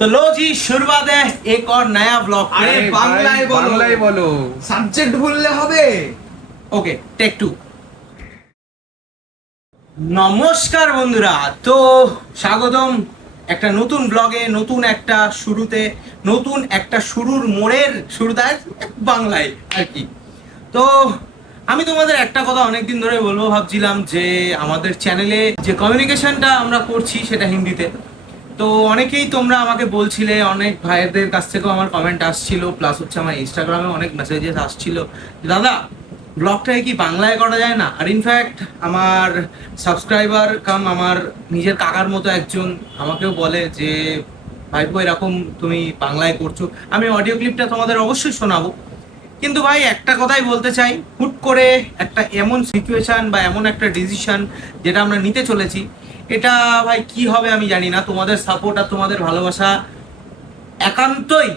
तो लो जी शुरुआत है एक और नया ब्लॉग अरे पे। বাংলায় বলো সাবজেক্ট বললে হবে। Okay take two. নমস্কার বন্ধুরা, তো স্বাগতম একটা নতুন ব্লগে, নতুন একটা শুরুতে, নতুন একটা শুরুর মোড়ের শুরুতে বাংলায় আর কি। তো আমি তোমাদের একটা কথা অনেকদিন ধরে বলবো ভাবছিলাম যে আমাদের চ্যানেলে যে কমিউনিকেশনটা আমরা করছি সেটা হিন্দিতে। তো অনেকেই তোমরা আমাকে বলছিলে, অনেক ভাইয়েদের কাছ থেকেও আমার কমেন্ট আসছিল, প্লাস হচ্ছে আমার ইনস্টাগ্রামে অনেক মেসেজেস আসছিল, দাদা ব্লগটাকে কি বাংলায় করা যায় না। আর ইনফ্যাক্ট আমার সাবস্ক্রাইবার কাম আমার নিজের কাকার মতো একজন আমাকেও বলে যে ভাইপো এরকম তুমি বাংলায় করছো। আমি অডিও ক্লিপটা তোমাদের অবশ্যই শোনাবো, কিন্তু ভাই একটা কথাই বলতে চাই, হুট করে একটা এমন সিচুয়েশন বা এমন একটা ডিসিশন যেটা আমরা নিতে চলেছি, এটা ভাই কি হবে আমি জানি না। তোমাদের সাপোর্ট আর তোমাদের ভালোবাসা একান্তই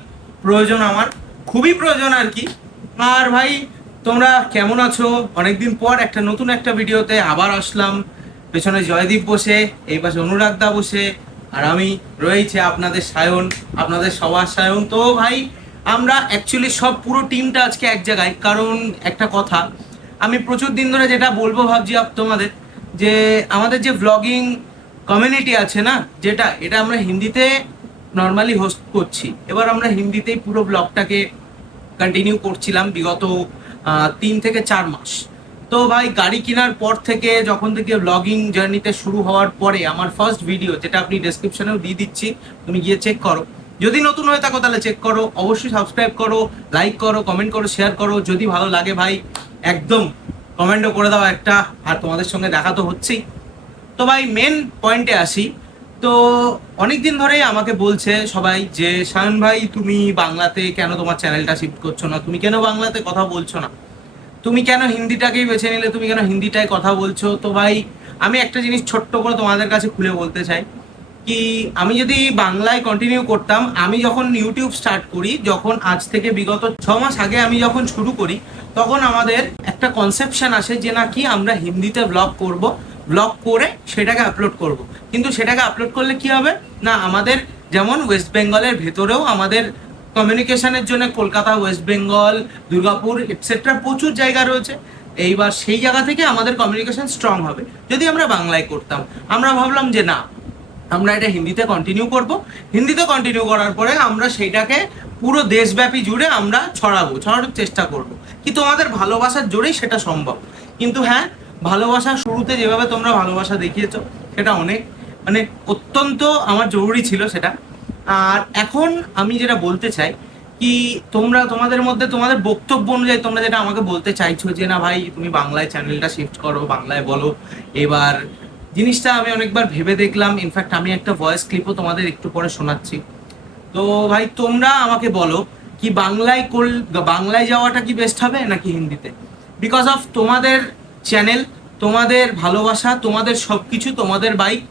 প্রয়োজন, আমার খুবই প্রয়োজন আর কি। আর ভাই তোমরা কেমন আছো? অনেকদিন পর একটা নতুন একটা ভিডিওতে আবার আসলাম। পেছনে জয়দীপ বসে, এই পাশে অনুরাগদা বসে, আর আমি রয়েছে আপনাদের সায়ন, আপনাদের সবার সায়ন। তো ভাই আমরা অ্যাকচুয়ালি সব পুরো টিমটা আজকে এক জায়গায়, কারণ একটা কথা আমি প্রচুর দিন ধরে যেটা বলবো ভাবছি তোমাদের, যে আমাদের যে ব্লগিং কমিউনিটি আছে না, যেটা এটা আমরা হিন্দিতে নর্মালি হোস্ট করছি। এবার আমরা হিন্দিতেই পুরো ব্লগটাকে কন্টিনিউ করছিলাম বিগত 3 থেকে 4 মাস। তো ভাই গাড়ি কেনার পর থেকে, যখন থেকে ব্লগিং জার্নিতে শুরু হওয়ার পরে, আমার ফার্স্ট ভিডিও যেটা আপনি ডেসক্রিপশনেও দিয়ে দিচ্ছি, তুমি গিয়ে চেক করো। যদি নতুন হয়ে থাকো তাহলে চেক করো, অবশ্যই সাবস্ক্রাইব করো, লাইক করো, কমেন্ট করো, শেয়ার করো। যদি ভালো লাগে ভাই একদম কমেন্টও করে দাও একটা, আর তোমাদের সঙ্গে দেখা তো হচ্ছেই। তো ভাই মেন পয়েন্টে আসি। তো অনেকদিন ধরেই আমাকে বলছে সবাই যে শায়ন ভাই তুমি বাংলাতে কেন তোমার চ্যানেলটা শিফট করছো না, তুমি কেন বাংলাতে কথা বলছো না, তুমি কেন হিন্দিটাকেই বেছে নিলে, তুমি কেন হিন্দিটায় কথা বলছো। তো ভাই আমি একটা জিনিস ছোট্ট করে তোমাদের কাছে খুলে বলতে চাই, কি আমি যদি বাংলায় কন্টিনিউ করতাম, আমি যখন ইউটিউব স্টার্ট করি, যখন আজ থেকে বিগত 6 মাস আগে আমি যখন শুরু করি, তখন আমাদের একটা কনসেপশন আসে যে নাকি আমরা হিন্দিতে ব্লগ করব, ব্লগ করে সেটাকে আপলোড করব। কিন্তু সেটাকে আপলোড করলে কি হবে না, আমাদের যেমন ওয়েস্ট বেঙ্গলের ভেতরেও আমাদের কমিউনিকেশনের জন্য কলকাতা, ওয়েস্ট বেঙ্গল, দুর্গাপুর এটসেট্রা প্রচুর জায়গা রয়েছে। এইবার সেই জায়গা থেকে আমাদের কমিউনিকেশন স্ট্রং হবে যদি আমরা বাংলায় করতাম। আমরা ভাবলাম যে না, আমরা এটা হিন্দিতে কন্টিনিউ করব। হিন্দিতে কন্টিনিউ করার পরে আমরা সেইটাকে পুরো দেশব্যাপী জুড়ে আমরা ছড়ানোর চেষ্টা করব। কি তোমাদের ভালোবাসার জোরেই সেটা সম্ভব। কিন্তু হ্যাঁ, ভালোবাসা শুরুতে যেভাবে তোমরা ভালোবাসা দেখিয়েছো সেটা অনেক মানে অত্যন্ত আমার জরুরি ছিল সেটা। আর এখন আমি যেটা বলতে চাই, কি তোমরা তোমাদের মধ্যে তোমাদের বক্তব্য অনুযায়ী তোমরা যেটা আমাকে বলতে চাইছো যে না ভাই তুমি বাংলায় চ্যানেলটা শিফট করো, বাংলায় বলো। এবার জিনিসটা আমি অনেকবার ভেবে দেখলাম, ইনফ্যাক্ট আমি একটা ভয়েস ক্লিপও তোমাদের একটু পরে শোনাচ্ছি। তো ভাই তোমরা আমাকে বলো, কি বাংলায় যাওয়াটা কি বেস্ট হবে নাকি হিন্দিতে? বিকজ অফ তোমাদের চ্যানেল, তোমাদের ভালোবাসা, তোমাদের সব কিছু, তোমাদের বাইক।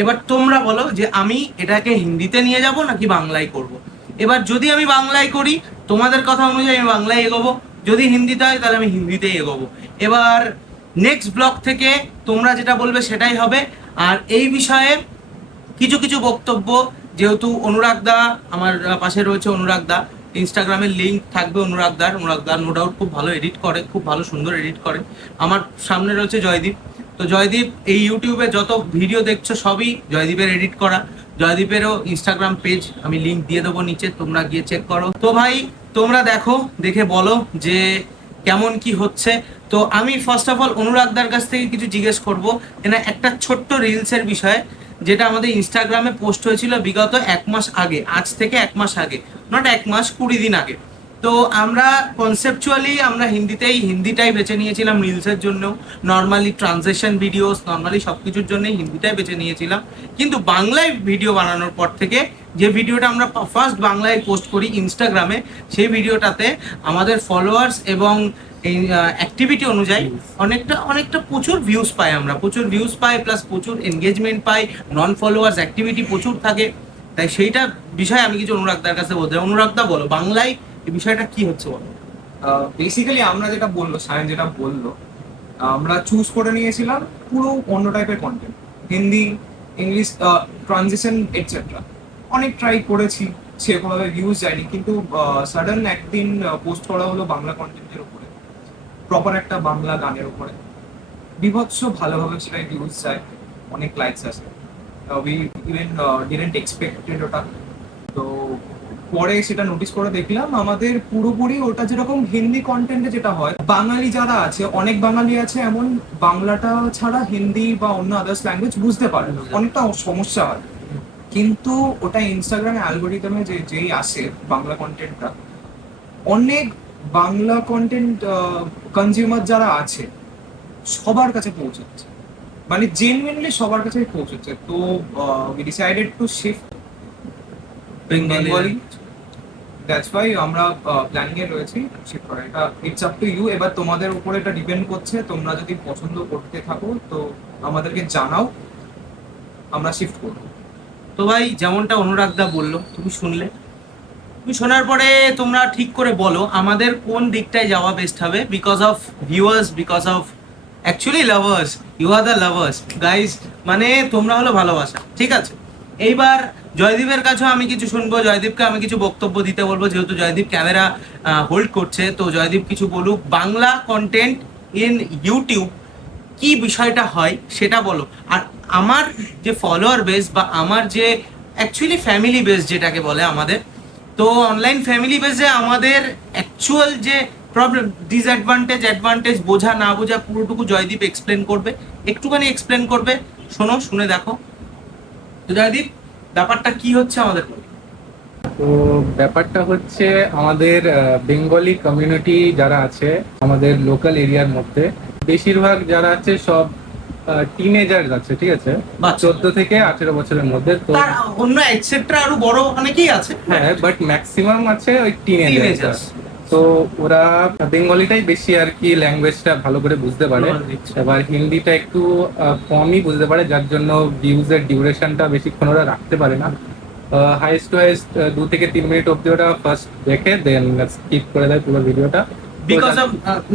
এবার তোমরা বলো যে আমি এটাকে হিন্দিতে নিয়ে যাব নাকি বাংলায় করব। এবার যদি আমি বাংলায় করি, তোমাদের কথা অনুযায়ী আমি বাংলায় এগোবো। যদি হিন্দিতে হয় তাহলে আমি হিন্দিতেই এগোবো। এবার নেক্সট ব্লগ থেকে তোমরা যেটা বলবে সেটাই হবে। আর এই বিষয়ে কিছু কিছু বক্তব্য, যেহেতু অনুরাগদা আমার পাশে রয়েছে, অনুরাগদা ইনস্টাগ্রামের লিঙ্ক থাকবে অনুরাগদার নো ডাউট খুব ভালো এডিট করে, খুব ভালো সুন্দর এডিট করে। আমার সামনে রয়েছে জয়দীপ। তো জয়দীপ এই ইউটিউবে যত ভিডিও দেখছো সবই জয়দীপের এডিট করা। জয়দীপেরও ইনস্টাগ্রাম পেজ আমি লিঙ্ক দিয়ে দেবো নিচে, তোমরা গিয়ে চেক করো। তো ভাই তোমরা দেখো, দেখে বলো যে কেমন কি হচ্ছে। তো আমি ফার্স্ট অফ অল অনুরাগদার কাছ থেকে কিছু জিজ্ঞেস করবো, এনা একটা ছোট্ট রিলসের বিষয়ে, যেটা আমাদের ইনস্টাগ্রামে পোস্ট হয়েছিল বিগত 1 মাস আগে, আজ থেকে 1 মাস আগে, নট 1 মাস, 20 দিন আগে। তো আমরা কনসেপচুয়ালি আমরা হিন্দিটাই বেছে নিয়েছিলাম রিলসের জন্য, নর্মালি ট্রানজেকশন ভিডিওস, নর্মালি সব কিছুর জন্যই হিন্দিটাই বেছে নিয়েছিলাম। কিন্তু বাংলায় ভিডিও বানানোর পর থেকে, যে ভিডিওটা আমরা ফার্স্ট বাংলায় পোস্ট করি ইনস্টাগ্রামে, সেই ভিডিওটাতে আমাদের ফলোয়ার্স এবং এই অ্যাক্টিভিটি অনুযায়ী অনেকটা প্রচুর ভিউজ পাই, আমরা প্রচুর ভিউজ পাই, প্লাস প্রচুর এনগেজমেন্ট পাই, নন ফলোয়ার্স অ্যাক্টিভিটি প্রচুর থাকে। তাই সেইটা বিষয়ে আমি কিছু অনুরাগদার কাছে বলতে, অনুরাগদা বলো বাংলায় এই বিষয়টা কি হচ্ছে বলো। বেসিক্যালি আমরা যেটা বললো, সায়ন যেটা বললো, আমরা চুজ করে নিয়েছিলাম পুরো অন্য টাইপের content, Hindi, English, transition etcetera. অনেক ট্রাই করেছি, সেরকমভাবে ভিউজ যায়নি, কিন্তু সাডেন একদিন পোস্ট করা হলো বাংলা কন্টেন্টের উপরে, প্রপার একটা বাংলা গানের উপরে, বিভৎস ভালোভাবে সেটাই ভিউজ যায়, অনেক লাইকস আসে। উই ইভেন ডিডন্ট এক্সপেক্টেড ওটা। তো পরে সেটা নোটিস করে দেখলাম আমাদের পুরোপুরি ওটা যেরকম হিন্দি কন্টেন্টে যেটা হয়, বাঙালি যারা আছে, অনেক বাঙালি আছে এমন বাংলাটা ছাড়া হিন্দি বা অন্য আদার্স ল্যাঙ্গুয়েজ বুঝতে পারে না, অনেকটা সমস্যা হয়। কিন্তু ওটা ইনস্টাগ্রামে অ্যালগোরিদমে যেই আসে বাংলা কন্টেন্টটা, অনেক বাংলা কন্টেন্ট কনজিউমার যারা আছে সবার কাছে পৌঁছাচ্ছে, মানে জেনুইনলি সবার কাছে পৌঁছাচ্ছে। তো we decided to shift Bengali. That's why আমরা প্ল্যানিং এ রয়েছি শিফট করা। এটা ইটস আপ টু ইউ, এবার তোমাদের উপরে এটা ডিপেন্ড করছে, তোমরা যদি পছন্দ করতে থাকো তো আমাদেরকে জানাও, আমরা শিফট করবো। তো ভাই যেমনটা অনুরাগদা বললো, তুমি শুনলে, তুমি শোনার পরে তোমরা ঠিক করে বলো আমাদের কোন দিকটায় যাওয়া বেস্ট হবে, because of viewers, because of actually lovers, you are the lovers guys, মানে তোমরা হলো ভালোবাসা, ঠিক আছে। এইবার জয়দীপের কাছেও আমি কিছু শুনবো, জয়দীপকে আমি কিছু বক্তব্য দিতে বলবো, যেহেতু জয়দীপ ক্যামেরা হোল্ড করছে, তো জয়দীপ কিছু বলুক, বাংলা কন্টেন্ট ইন ইউটিউব কি বিষয়টা হয় সেটা বলো। আর আমার যে ফলোয়ার বেস বা আমার যে অ্যাকচুয়ালি ফ্যামিলি বেস যেটাকে বলে আমাদের, তো অনলাইন ফ্যামিলি বেসে আমাদের অ্যাকচুয়াল যে প্রবলেম, ডিসঅ্যাডভান্টেজ, অ্যাডভান্টেজ, বোঝা না বোঝা পুরোটুকু জয়দীপ এক্সপ্লেন করবে, একটুখানি এক্সপ্লেন করবে, শোনো, শুনে দেখো। তো জয়দীপ, ব্যাপারটা কি হচ্ছে আমাদের? তো ব্যাপারটা হচ্ছে আমাদের বেঙ্গলি কমিউনিটি যারা আছে আমাদের লোকাল এরিয়ার মধ্যে, বেশিরভাগ যারা আছে সব টিনেজার আছে, ঠিক আছে, বাচ্চা। 14 থেকে 18 বছরের মধ্যে। তো তার অন্য এক্সেট্রা আরো বড় অনেকেই আছে, হ্যাঁ, বাট ম্যাক্সিমাম আছে ওই টিনেজার। টিনেজার্স। তো ওরা বেঙ্গলিটাই বেশি আর কি ল্যাঙ্গুয়েজটা ভালো করে বুঝতে পারে, এবার হিন্দিটা একটু কমই বুঝতে পারে, যার জন্য ভিউজের ডিউরেশনটা বেশিক্ষণ ওরা রাখতে পারে না। হাইস্ট টু হাইস্ট 2 থেকে 3 মিনিট অব্দি ওরা ফার্স্ট দেখে, দেন স্কিপ করে দেয় পুরো ভিডিওটা, because of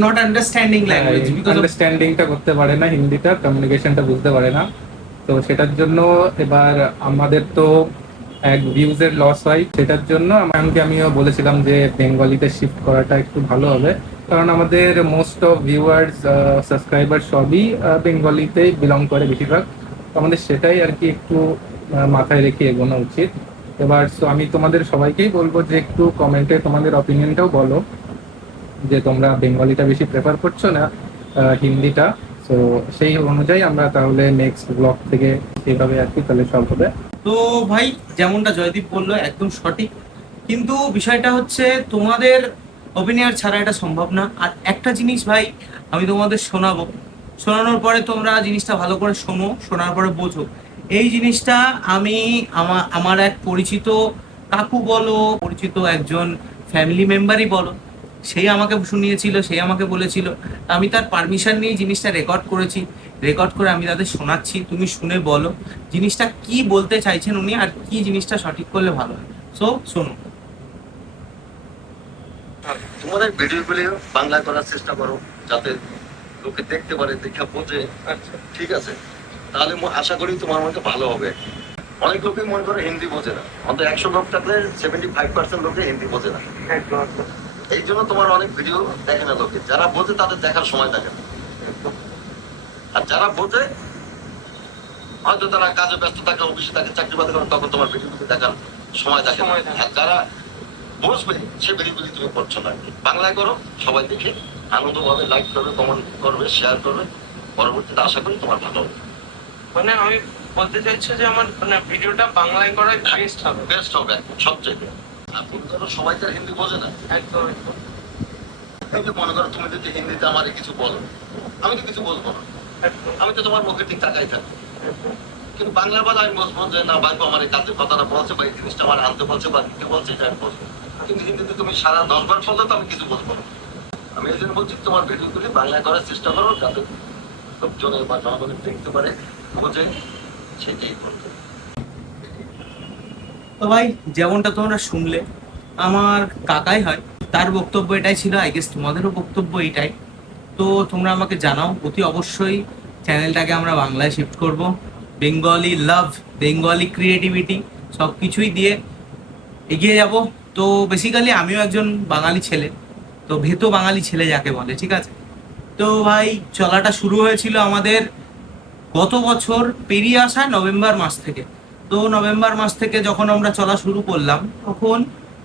not understanding language, because of আন্ডারস্ট্যান্ডিংটা করতে পারে না, হিন্দিটা কমিউনিকেশনটা বুঝতে পারে না। তো সেটার জন্য এবার আমাদের তো এক ভিউজের লস হয়, সেটার জন্য আমিও বলেছিলাম যে বেঙ্গলিতে শিফট করাটা একটু ভালো হবে, কারণ আমাদের মোস্ট অফ ভিউয়ার্স, সাবস্ক্রাইবার সবই বেঙ্গলিতেই বিলং করে বেশিরভাগ। তো আমাদের সেটাই আর কি একটু মাথায় রেখে এগোনো উচিত। এবার আমি তোমাদের সবাইকেই বলবো যে একটু কমেন্টে তোমাদের অপিনিয়নটাও বলো, যে তোমরা বেঙ্গলিটা বেশি প্রেফার করছো না হিন্দিটা। তো সেই অনুযায়ী আমরা তাহলে নেক্সট ব্লগ থেকে সেইভাবে আর কি তাহলে সব হবে। তো ভাই যেমনটা জয়দীপ বললো একদম সঠিক, কিন্তু বিষয়টা হচ্ছে তোমাদের অপিনিয়ন ছাড়া এটা সম্ভব না। আর একটা জিনিস ভাই আমি তোমাদের শোনাবো, শোনানোর পরে তোমরা জিনিসটা ভালো করে শোনো, শোনার পরে বোঝো। এই জিনিসটা আমি আমার এক পরিচিত কাকু বলো, পরিচিত একজন ফ্যামিলি মেম্বারই বলো, সেই আমাকে শুনিয়েছিল, সেই আমাকে বলেছিল, আমি তার পারমিশন নিয়ে জিনিসটা রেকর্ড করেছি, রেকর্ড করে আমি তাদের শোনাচ্ছি, তুমি শুনে বলো জিনিসটা কি বলতে চাইছেন উনি, আর কি জিনিসটা সঠিক করলে ভালো হয়। সো শোনো। তোমাদের ভিডিওগুলি বাংলায় করার চেষ্টা করো, যাতে লোকে দেখতে পারে, দেখে বোঝে। আচ্ছা, ঠিক আছে, তাহলে আশা করি তোমার মধ্যে ভালো হবে। অনেক লোকই মনে করে হিন্দি বোঝে না, অন্তত 100 লোক থাকলে 75% লোকে হিন্দি বোঝে না। এই জন্য তোমার অনেক ভিডিও দেখে না লোকে, যারা বোঝে তাদের দেখার সময় থাকে না। আর যারা বোঝে হয়তো তারা কাজে ব্যস্ত থাকে, অফিসে থাকে, চাকরি বাকরি করে, তখন তোমার ভিডিওগুলি দেখার সময় থাকে না। আর যারা বুঝবে সে ভিডিওগুলি তুমি করছো না, বাংলায় করো, সবাই দেখে আনন্দভাবে লাইক করবে, কমেন্ট করবে, শেয়ার করবে। পরবর্তীতে আশা করি তোমার ভালো হবে। মানে আমি বলতে চাইছো যে আমার মানে ভিডিওটা বাংলায় করাই বেস্ট হবে। বেস্ট হবে সবচেয়ে। আর তুমি ধরো সবাই তো আর হিন্দি বোঝে না। একদম একদম। এই যে মনে করো তুমি যদি হিন্দিতে আমার কিছু বলো, আমি তো কিছু বলবো না, আমি তো তোমার মুখে ঠিক তাকাই থাকবো। কিন্তু বাংলা বাদ আমি বলবো যে না ভাইবো আমার এই কাজের কথাটা বলছে বা এই জিনিসটা আমার আনতে বলছে বা দিতে বলছে, এটা আমি বলবো। কিন্তু হিন্দিতে তুমি সারা 10 বার বললে তো আমি কিছু বলবো না। আমি এই জন্য বলছি তোমার ভিডিওগুলি বাংলায় করার চেষ্টা করো, যাতে লোকজনে বা জনগণের দেখতে পারে, বোঝে, সেটাই করবে। তো ভাই যেমনটা তোমরা শুনলে, আমার কাকাই হয়, তার বক্তব্য এটাই ছিল, আই গেস তোমাদেরও বক্তব্য এটাই। তো তোমরা আমাকে জানাও, অতি অবশ্যই চ্যানেলটাকে আমরা বাংলায় শিফট করব। বেঙ্গলি লাভ, বেঙ্গলি ক্রিয়েটিভিটি, সব কিছুই দিয়ে এগিয়ে যাব। তো বেসিক্যালি আমিও একজন বাঙালি ছেলে, তো ভেতো বাঙালি ছেলে যাকে বলে, ঠিক আছে। তো ভাই চলাটা শুরু হয়েছিল আমাদের গত বছর পেরিয়ে আসা নভেম্বর মাস থেকে। তো নভেম্বর মাস থেকে যখন আমরা চলা শুরু করলাম, তখন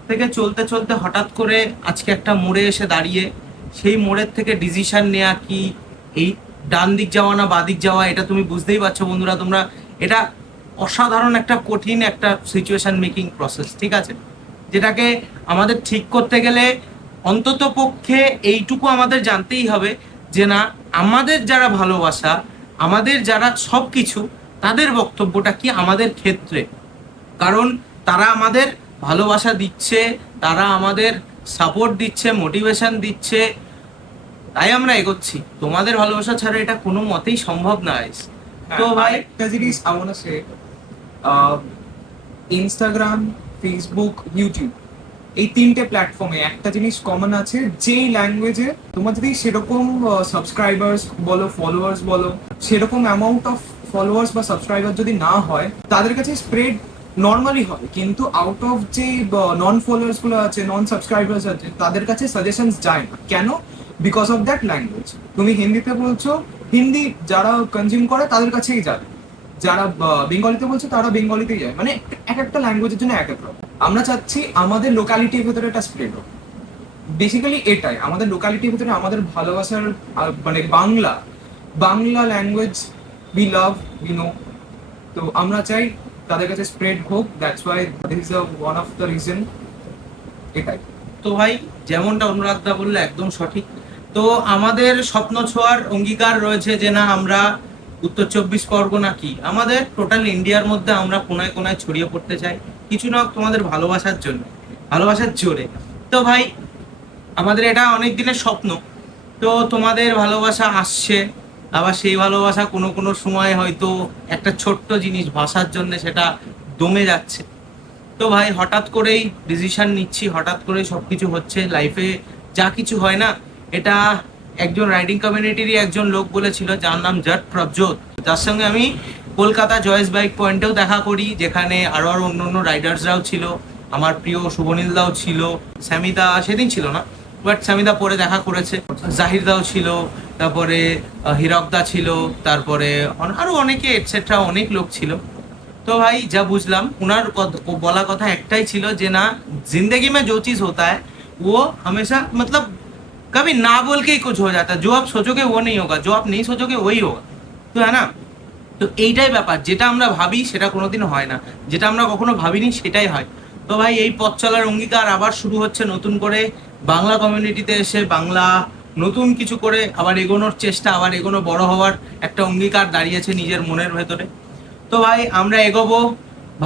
থেকে চলতে চলতে হঠাৎ করে আজকে একটা মোড়ে এসে দাঁড়িয়ে, সেই মোড়ের থেকে ডিসিশন নেওয়া কি এই ডান দিক যাওয়া না বাঁ দিক যাওয়া, এটা তুমি বুঝতেই পারছো বন্ধুরা তোমরা, এটা অসাধারণ একটা কঠিন একটা সিচুয়েশন মেকিং প্রসেস, ঠিক আছে। যেটাকে আমাদের ঠিক করতে গেলে অন্তত পক্ষে এইটুকু আমাদের জানতেই হবে যে না, আমাদের যারা ভালোবাসা, আমাদের যারা সব কিছু, তাদের বক্তব্যটা কি আমাদের ক্ষেত্রে। কারণ তারা আমাদের ভালোবাসা দিচ্ছে, তারা আমাদের সাপোর্ট দিচ্ছে, মোটিভেশন দিচ্ছে, তাই আমরা এগোচ্ছি। তোমাদের ভালোবাসা ছাড়া এটা কোনো মতেই সম্ভব না। তো ভাই একটা জিনিস আমরা সে ইনস্টাগ্রাম, ফেসবুক, ইউটিউব, এই তিনটে প্ল্যাটফর্মে একটা জিনিস কমন আছে, যেই ল্যাঙ্গুয়েজে তোমার যদি সেরকম সাবস্ক্রাইবার্স বলো, ফলোয়ার্স বলো, সেরকম অ্যামাউন্ট অফ ফলোয়ার্স বা সাবস্ক্রাইবার যদি না হয়, তাদের কাছে স্প্রেড নর্মালি হবে, কিন্তু আউট অফ যে নন ফলোয়ার্স গুলো আছে, নন সাবস্ক্রাইবার্স আছে, তাদের কাছে সাজেশনস যায় না। কেন? Because of that language. তুমি হিন্দিতে বলছো, হিন্দি যারা কনজিউম করে তাদের কাছেই যাবে, যারা বেঙ্গলিতে বলছে তারা বেঙ্গলিতেই যায়, মানে এক একটা ল্যাঙ্গুয়েজের জন্য এক এক রকম। আমরা চাচ্ছি আমাদের লোকালিটির ভেতরে এটা স্প্রেড হোক। বেসিক্যালি এটাই আমাদের লোকালিটির ভেতরে আমাদের ভালোবাসার, মানে Bangla language we love, we know. তো আমরা চাই তাদের কাছে স্প্রেড হোক। That's why this is one of the reason. এটাই। তো ভাই যেমনটা অনুরাগদা বললো একদম সঠিক। তো আমাদের স্বপ্ন ছোঁয়ার অঙ্গীকার রয়েছে যে না, আমরা উত্তর 24 পরগনা কি আমাদের টোটাল ইন্ডিয়ার মধ্যে আমরা কোনায় কোনায় ছড়িয়ে পড়তে চাই, কিছু না তোমাদের ভালোবাসার জন্য, ভালোবাসার জোরে। তো ভাই আমাদের এটা অনেক দিনের স্বপ্ন। তো তোমাদের ভালোবাসা আসছে, আবার সেই ভালোবাসা কোনো কোনো সময় হয়তো একটা ছোট্ট জিনিস ভাষার জন্য সেটা দমে যাচ্ছে। তো ভাই হঠাৎ করেই ডিসিশন নিচ্ছি, হঠাৎ করে সব কিছু হচ্ছে লাইফে। যা কিছু হয় না, এটা একজন রাইডিং কমিউনিটিরই একজন লোক বলেছিল, যার নাম জট প্রভজোত, যার সঙ্গে আমি কলকাতা জয়েস বাইক পয়েন্টেও দেখা করি, যেখানে আরো অন্য অন্য রাইডার্সরাও ছিল। আমার প্রিয় শুভনীলদাও ছিল, স্যামিদা সেদিন ছিল না, বাট স্যামিদা পরে দেখা করেছে, জাহিরদাও ছিল, তারপরে হিরকদা ছিল, তারপরে আরো অনেকে এটসেট্রা, অনেক লোক ছিল। तो भाई जब बुझलाम उनार बोला कथा एकटाई छिलो जे ना, जिंदगी में जो चीज होता है वो हमेशा मतलब कभी ना बोल के ही कुछ हो जाता है। जो आप सोचोगे वो नहीं होगा, जो आप नहीं सोचोगे वही होगा। तो है ना, তো এইটাই ব্যাপার, যেটা আমরা ভাবি সেটা কোনোদিন হয় না, যেটা আমরা কখনো ভাবিনি সেটাই হয়। তো ভাই এই পথ চলার অঙ্গীকার আবার শুরু হচ্ছে নতুন করে, বাংলা কমিউনিটিতে এসে বাংলা নতুন কিছু করে আবার এগোনোর চেষ্টা, আবার এগোনো, বড় হওয়ার একটা অঙ্গীকার দাঁড়িয়েছে নিজের মনের ভেতরে। তো ভাই আমরা এগোবো,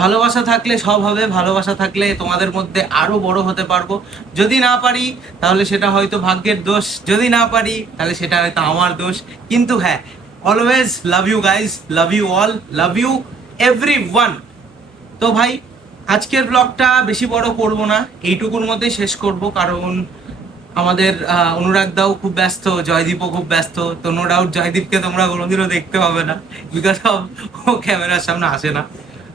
ভালোবাসা থাকলে সব হবে, ভালোবাসা থাকলে তোমাদের মধ্যে আরো বড় হতে পারবো। যদি না পারি তাহলে সেটা হয়তো ভাগ্যের দোষ, যদি না পারি তাহলে সেটা হয়তো আমার দোষ। কিন্তু হ্যাঁ, always love you guys, love you all, love you everyone. তো ভাই আজকের ব্লগটা বেশি বড় করব না, এইটুকুর মধ্যেই শেষ করব, কারণ আমাদের অনুরাগদাও খুব ব্যস্ত, জয়দীপও খুব ব্যস্ত। তো নো ডাউট জয়দীপকে তোমরা কোনোদিনও দেখতে পাবে না, বিকজ অফ ও ক্যামেরার সামনে আসে না।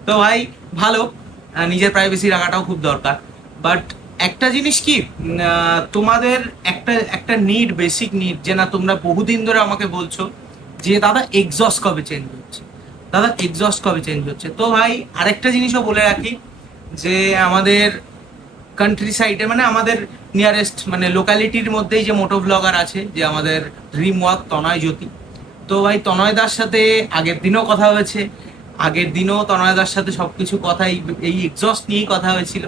তো ভাই ভালো, নিজের প্রাইভেসি রাখাটাও খুব দরকার। বাট একটা জিনিস কি, তোমাদের একটা একটা নিড, বেসিক নিড, যে না তোমরা বহুদিন ধরে আমাকে বলছো যে দাদা এক্সস্ট কবে চেঞ্জ হচ্ছে, দাদা এক্সস্ট কবে চেঞ্জ হচ্ছে। তো ভাই আরেকটা জিনিসও বলে রাখি, যে আমাদের কান্ট্রি সাইডে, মানে আমাদের নিয়ারেস্ট মানে লোকালিটির মধ্যেই যে মোটো ব্লগার আছে, যে আমাদের ড্রিম ওয়াক তনয় জ্যোতি। তো ভাই তনয়দার সাথে আগের দিনও কথা হয়েছে, আগের দিনও তনয়দার সাথে সব কিছু কথা এই এক্সস্ট নিয়েই কথা হয়েছিল।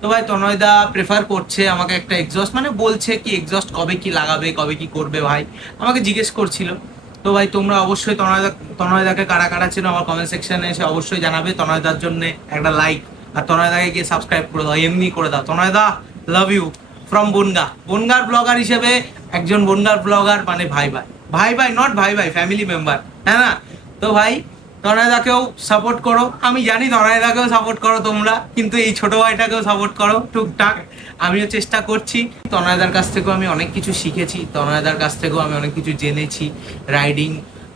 তো ভাই তনয়দা প্রেফার করছে আমাকে একটা এক্সস্ট, মানে বলছে কি এক্সস্ট কবে কি লাগাবে, কবে কি করবে, ভাই আমাকে জিজ্ঞেস করছিল। তো ভাই তোমরা অবশ্যই তনয়দাকে কারা কারা ছিল আমার কমেন্ট সেকশনে এসে অবশ্যই জানাবে। তনয়দার জন্য একটা লাইক, আর তনয়দাকে গিয়ে সাবস্ক্রাইব করে দাও, এমনি করে দাও। তনয়দা লাভ ইউ ফ্রম বনগার ব্লগার হিসেবে, একজন বনগার ব্লগার মানে ভাই ভাই, ভাই ভাই নট ভাই ভাই, ফ্যামিলি মেম্বার, হ্যাঁ না। তো ভাই তনয়দাকেও সাপোর্ট করো, আমি জানি তনয়দাকেও সাপোর্ট করো তোমরা, কিন্তু এই ছোট ভাইটাকেও সাপোর্ট করো টুকটাক, আমিও চেষ্টা করছি। তনয়দার কাছ থেকেও আমি অনেক কিছু শিখেছি, তনয়দার কাছ থেকেও আমি অনেক কিছু জেনেছি, রাইডিং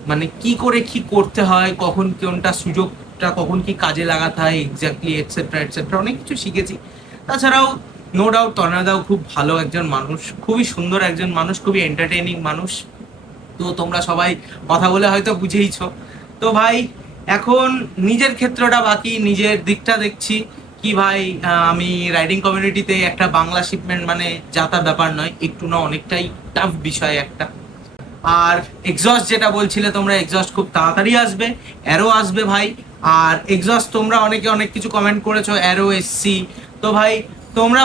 মানে কি করে কি করতে হয়, কখন কোনটা সুযোগ এক্সজস্টটা কখন কি কাজে লাগাতে হয় এক্স্যাক্টলি এটসেট্রা এটসেট্রা অনেক কিছু শিখেছি। তাছাড়াও নো ডাউট তনয়দাও খুব ভালো একজন মানুষ, খুবই সুন্দর একজন মানুষ, খুবই এন্টারটেইনিং মানুষ। তো তোমরা সবাই কথা বলে হয়তো বুঝেইছো। তো ভাই এখন নিজের ক্ষেত্রটা বাকি, নিজের দিকটা দেখছি কি ভাই। আমি রাইডিং কমিউনিটিতে একটা বাংলা শিপমেন্ট মানে যাতা ব্যাপার নয়, একটু না অনেকটাই টাফ বিষয় একটা। আর এক্সস্ট যেটা বলছিলে তোমরা, এক্সস্ট খুব তাড়াতাড়ি আসবে, অ্যারো আসবে ভাই। আর এক্সস্ট তোমরা অনেকে অনেক কিছু কমেন্ট করেছো, অ্যারো এসসি। তো ভাই তোমরা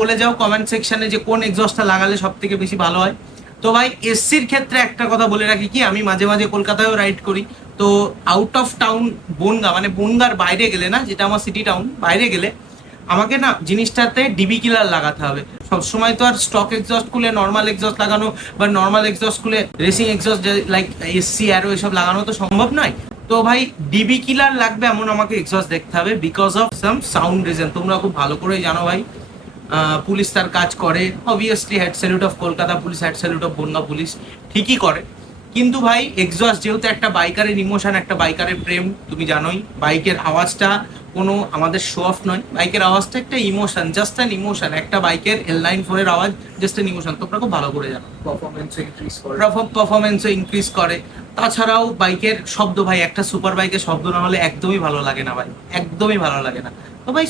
বলে যাও কমেন্ট সেকশনে যে কোন এক্সস্টটা লাগালে সব থেকে বেশি ভালো হয়। তো ভাই এসসির ক্ষেত্রে একটা কথা বলে রাখি কি, আমি মাঝে মাঝে কলকাতায়ও রাইড করি। তো আউট অফ টাউন বনগা মানে বনগার বাইরে গেলে না, যেটা আমার সিটি টাউন, বাইরে গেলে আমাকে না জিনিসটাতে ডিবি কিলার লাগাতে হবে। সবসময় তো আর স্টক এক্সস্ট খুলে নর্মাল এক্সস্ট লাগানো বা নর্মাল এক্সস্ট খুলে racing exhaust like SC arrow এসব লাগানো তো সম্ভব নয়। তো ভাই ডিবি কিলার লাগবে এমন আমাকে এক্সস্ট দেখতে হবে because of some sound reason. তোমরা খুব ভালো করে জানো ভাই, পুলিশ তার কাজ করে, obviously head salute of Kolkata police, head salute of Bangaon police, ঠিকই করে। কিন্তু ভাই এক্সস্ট যেহেতু একটা বাইকারের ইমোশন, একটা বাইকারের প্রেম, তুমি জানোই বাইকের আওয়াজটা কোনো আমাদের শো অফ নয়, বাইকের আওয়াজটা একটা ইমোশন, জাস্ট অ্যান ইমোশন। একটা বাইকের L94 এর আওয়াজ জাস্ট অ্যান ইমোশন, তোমরা খুব ভালো করে জানো। পারফরমেন্সও ইনক্রিজ করে। তাছাড়াও বাইকের শব্দ ভাই, একটা সুপার বাইকের শব্দ না হলে একদমই ভালো লাগে না ভাই, একদমই ভালো লাগে না। তো ভাই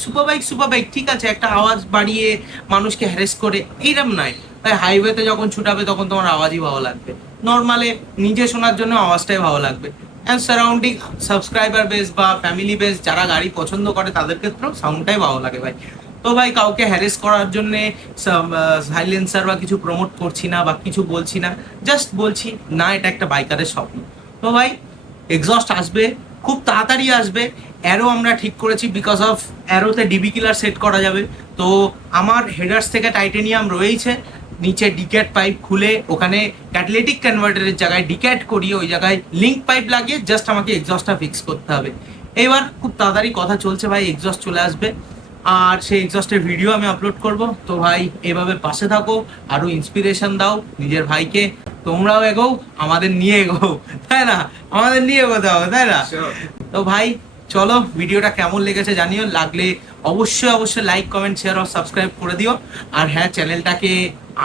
সুপার বাইক ঠিক আছে, একটা আওয়াজ বাড়িয়ে মানুষকে হ্যারেস করে এইরকম নয় ভাই। হাইওয়েতে যখন ছুটাবে তখন তোমার আওয়াজই ভালো লাগবে, নর্মালে নিজে শোনার জন্য আওয়াজটাই ভালো লাগবে। অ্যান্ড সারাউন্ডিং সাবস্ক্রাইবার বেস বা ফ্যামিলি বেস যারা গাড়ি পছন্দ করে তাদের ক্ষেত্রেও সাউন্ডটাই ভালো লাগে ভাই। তো ভাই কাউকে হ্যারেস করার জন্যে সাইলেন্সার বা কিছু প্রমোট করছি না বা কিছু বলছি না, জাস্ট বলছি না এটা একটা বাইকারের স্বপ্ন। তো ভাই এক্সস্ট আসবে, খুব তাড়াতাড়ি আসবে। অ্যারো আমরা ঠিক করেছি বিকজ অফ অ্যারোতে ডিবি কিলার সেট করা যাবে। তো আমার হেডার্স থেকে টাইটেনিয়াম রয়েছে, নিচে ডিক্যাট পাইপ খুলে ওখানে ক্যাটালিটিক কনভার্টারের জায়গায় ডিক্যাট করিয়ে ওই জায়গায় লিঙ্ক পাইপ লাগিয়ে জাস্ট আমাকে এক্সস্টটা ফিক্স করতে হবে। এবার খুব তাড়াতাড়ি কথা চলছে ভাই, এক্সস্ট চলে আসবে আর সেই এক্সস্টের ভিডিও আমি আপলোড করব। তো ভাই এভাবে পাশে থাকো, আরো ইন্সপিরেশন দাও নিজের ভাইকে, তোমরাও এগোও, আমাদের নিয়ে এগোও, তাই না? আমাদের নিয়ে এগোতে হবে, তাই না? তো ভাই চলো, ভিডিওটা কেমন লেগেছে জানিও, লাগলে অবশ্যই লাইক কমেন্ট শেয়ার আর সাবস্ক্রাইব করে দিও। আর হ্যাঁ, চ্যানেলটাকে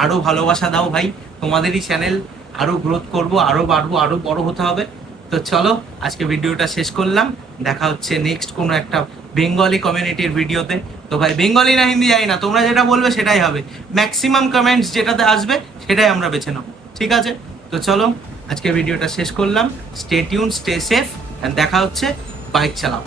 আরো ভালোবাসা দাও ভাই, তোমাদেরই চ্যানেল, আরো গ্রোথ করব, আরো বাড়বো, আরো বড় হতে হবে। তো চলো আজকে ভিডিওটা শেষ করলাম, দেখা হচ্ছে নেক্সট কোনো একটা বেঙ্গলি কমিউনিটির ভিডিওতে। তো ভাই বেঙ্গলি না হিন্দি জানি না, তোমরা যেটা বলবে সেটাই হবে, ম্যাক্সিমাম কমেন্টস যেটাতে আসবে সেটাই আমরা বেছে নেবো, ঠিক আছে? তো চলো আজকে ভিডিওটা শেষ করলাম, স্টে টিউন, স্টে সেফ, দেখা হচ্ছে, বাইক চালাও।